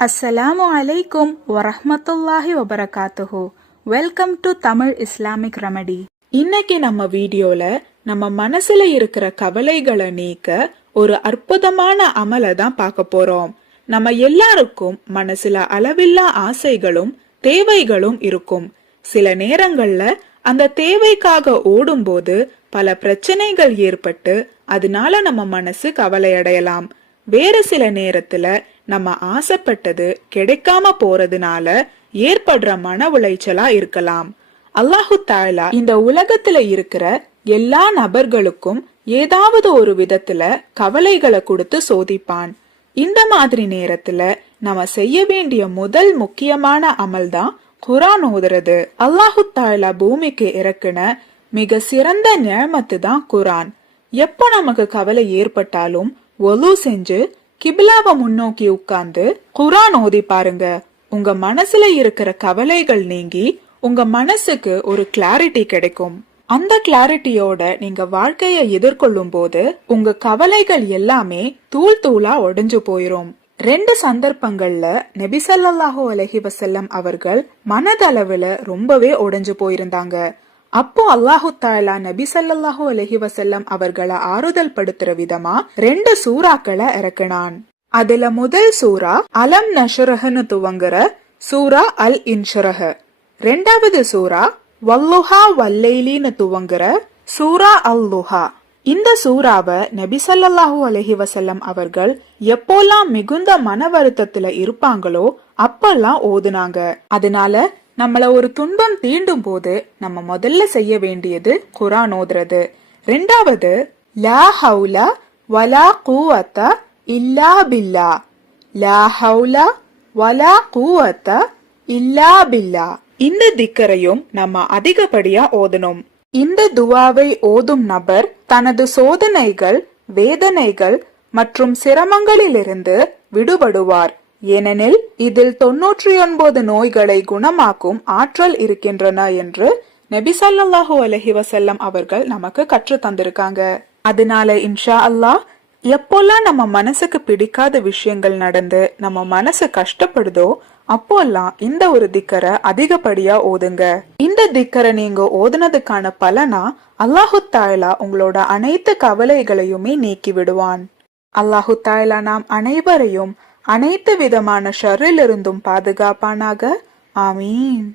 அஸ்ஸலாமு அலைக்கும் வரஹ்மத்துல்லாஹி வபரகாத்துஹு. Welcome to Tamil Islamic remedy. இன்னைக்கு நம்ம வீடியோல நம்ம மனசுல இருக்கிற கவலைகளை நீக்க ஒரு அற்புதமான அமலை தான் பார்க்க போறோம். நம்ம எல்லாருக்கும் மனசுல அளவில்லா ஆசைகளும் தேவைகளும் இருக்கும். சில நேரங்கள்ல அந்த தேவைக்காக ஓடும்போது பல பிரச்சனைகள் ஏற்பட்டு அதனால நம்ம மனசு கவலை அடையலாம். வேறு சில நேரத்துல நம்ம ஆசைப்பட்டது கிடைக்காம போறதுனால ஏற்படுற மன உளைச்சலா இருக்கலாம். அல்லாஹு தஆலா இந்த உலகத்துல இருக்கிற எல்லா நபர்களுக்கும் ஏதாவது ஒரு விதத்துல கவலைகளை கொடுத்து சோதிப்பான். இந்த மாதிரி நேரத்துல நம்ம செய்ய வேண்டிய முதல் முக்கியமான அமல் தான் குர்ஆன் ஓதுறது. அல்லாஹு தஆலா பூமிக்கு இறக்குன மிக சிறந்த நிஅமத்து தான் குர்ஆன். எப்போ நமக்கு கவலை ஏற்பட்டாலும் ஒலு செஞ்சு கிபிலாவை முன்னோக்கி உட்கார்ந்து குர்ஆன் ஓதி பாருங்க. உங்க மனசுல இருக்கிற கவலைகள் நீங்கி உங்க மனசுக்கு ஒரு கிளாரிட்டி கிடைக்கும். அந்த கிளாரிட்டியோட நீங்க வாழ்க்கைய எதிர்கொள்ளும் போது உங்க கவலைகள் எல்லாமே தூள் தூளா உடைஞ்சு போயிரும். 2 சந்தர்ப்பங்கள்ல நபி ஸல்லல்லாஹு அலைஹி வஸல்லம் அவர்கள் மனதளவுல ரொம்பவே உடைஞ்சு போயிருந்தாங்க. அப்போ அல்லாஹு தஆலா நபி ஸல்லல்லாஹு அலைஹி வஸல்லம் அவர்களை ஆறுதல் படுத்துற விதமா 2 சூறாக்களை இறக்கினான். அதுல முதல் சூரா அலம் நஷ்ரஹ்னு துவங்குற சூரா அல் இன்ஷரஹ். 2வது சூரா வல்லுஹா வல்லைலின்னு துவங்குற சூரா அல் லுஹா. இந்த சூறாவை நபி ஸல்லல்லாஹு அலைஹி வஸல்லம் அவர்கள் எப்போல்லாம் மிகுந்த மன வருத்தத்துல இருப்பாங்களோ அப்பெல்லாம் ஓதுனாங்க. அதனால நம்மள ஒரு துன்பம் தீண்டும் போது நம்ம முதல்ல செய்ய வேண்டியது குர்ஆன் ஓதுறது. 2வது லா ஹவுல வலா குவத்த இல்லா பில்லா. லா ஹவுல வலா குவத்த இல்லா பில்லா. இந்த திக்கரையும் நம்ம அதிகப்படியா ஓதணும். இந்த துவாவை ஓதும் நபர் தனது சோதனைகள், வேதனைகள் மற்றும் சிரமங்களிலிருந்து விடுபடுவார். ஏனெனில் இதில் 99 நோய்களை குணமாக்கும் ஆற்றல் இருக்கின்றன என்று நபி ஸல்லல்லாஹு அலைஹி வஸல்லம் அவர்கள் நமக்கு கற்று தந்திருக்காங்க. அதனால இன்ஷா அல்லாஹ் எப்போல்லாம் நம்ம மனசுக்கு பிடிக்காத விஷயங்கள் நடந்து நம்ம மனசு கஷ்டப்படுதோ அப்போல்லாம் இந்த ஒரு திக்கரை அதிகப்படியா ஓதுங்க. இந்த திக்கரை நீங்க ஓதுனதுக்கான பலனா அல்லாஹு தஆலா உங்களோட அனைத்து கவலைகளையுமே நீக்கி விடுவான். அல்லாஹு தஆலா நாம் அனைவரையும் அனைத்து விதமான ஷர்ரிலிருந்தும் பாதுகாப்பானாக. ஆமீன்.